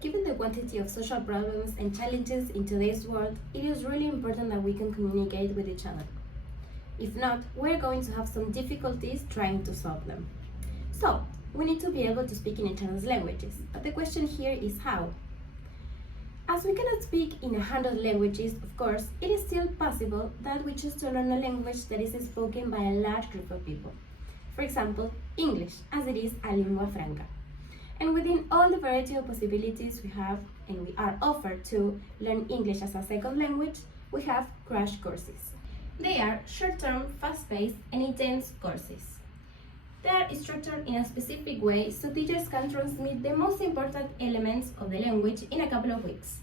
Given the quantity of social problems and challenges in today's world, it is really important that we can communicate with each other. If not, we're going to have some difficulties trying to solve them. So, we need to be able to speak in each other's languages, but the question here is how? As we cannot speak in 100 languages, of course, it is still possible that we choose to learn a language that is spoken by a large group of people. For example, English, as it is a lingua franca. And within all the variety of possibilities we have and we are offered to learn English as a second language, we have crash courses. They are short-term, fast-paced, and intense courses. They are structured in a specific way so teachers can transmit the most important elements of the language in a couple of weeks.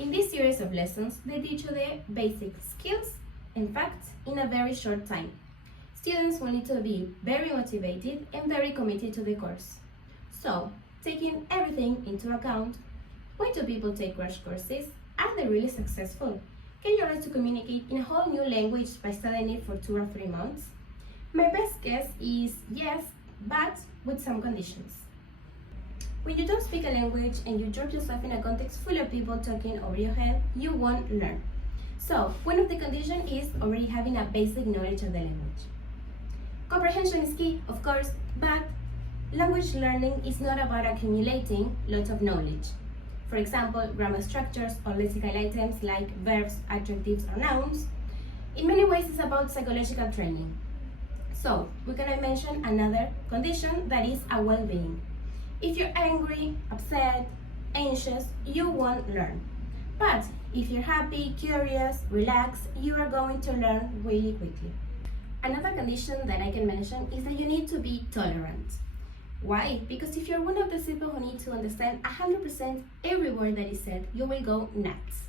In this series of lessons, they teach you the basic skills and facts in a very short time. Students will need to be very motivated and very committed to the course. So, taking everything into account, why do people take crash courses? Are they really successful? Can you learn to communicate in a whole new language by studying it for 2 or 3 months? My best guess is yes, but with some conditions. When you don't speak a language and you drop yourself in a context full of people talking over your head, you won't learn. So, one of the conditions is already having a basic knowledge of the language. Comprehension is key, of course, but language learning is not about accumulating lots of knowledge. For example, grammar structures or lexical items like verbs, adjectives, or nouns. In many ways, it's about psychological training. So, we can mention another condition that is a well-being. If you're angry, upset, anxious, you won't learn. But if you're happy, curious, relaxed, you are going to learn really quickly. Another condition that I can mention is that you need to be tolerant. Why? Because if you're one of those people who need to understand 100% every word that is said, you will go nuts.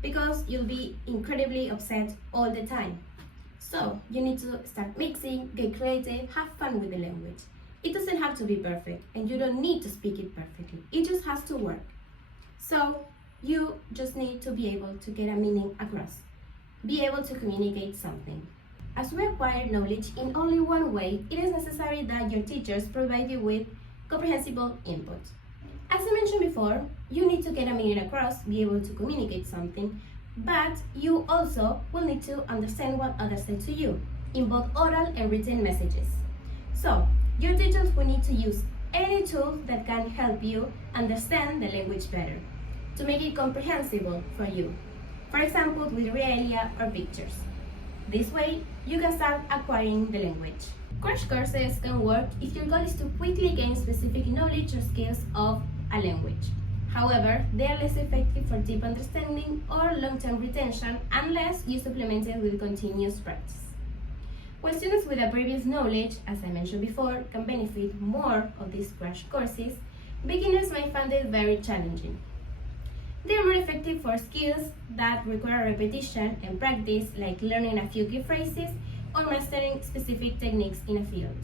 Because you'll be incredibly upset all the time. So, you need to start mixing, get creative, have fun with the language. It doesn't have to be perfect, and you don't need to speak it perfectly. It just has to work. So, you just need to be able to get a meaning across. Be able to communicate something. As we acquire knowledge in only one way, it is necessary that your teachers provide you with comprehensible input. As I mentioned before, you need to get a meaning across, be able to communicate something, but you also will need to understand what others say to you, in both oral and written messages. So, your teachers will need to use any tool that can help you understand the language better, to make it comprehensible for you. For example, with realia or pictures. This way, you can start acquiring the language. Crash courses can work if your goal is to quickly gain specific knowledge or skills of a language. However, they are less effective for deep understanding or long-term retention unless you supplement it with continuous practice. While students with a previous knowledge, as I mentioned before, can benefit more of these crash courses, beginners may find it very challenging. They are more effective for skills that require repetition and practice, like learning a few key phrases or mastering specific techniques in a field.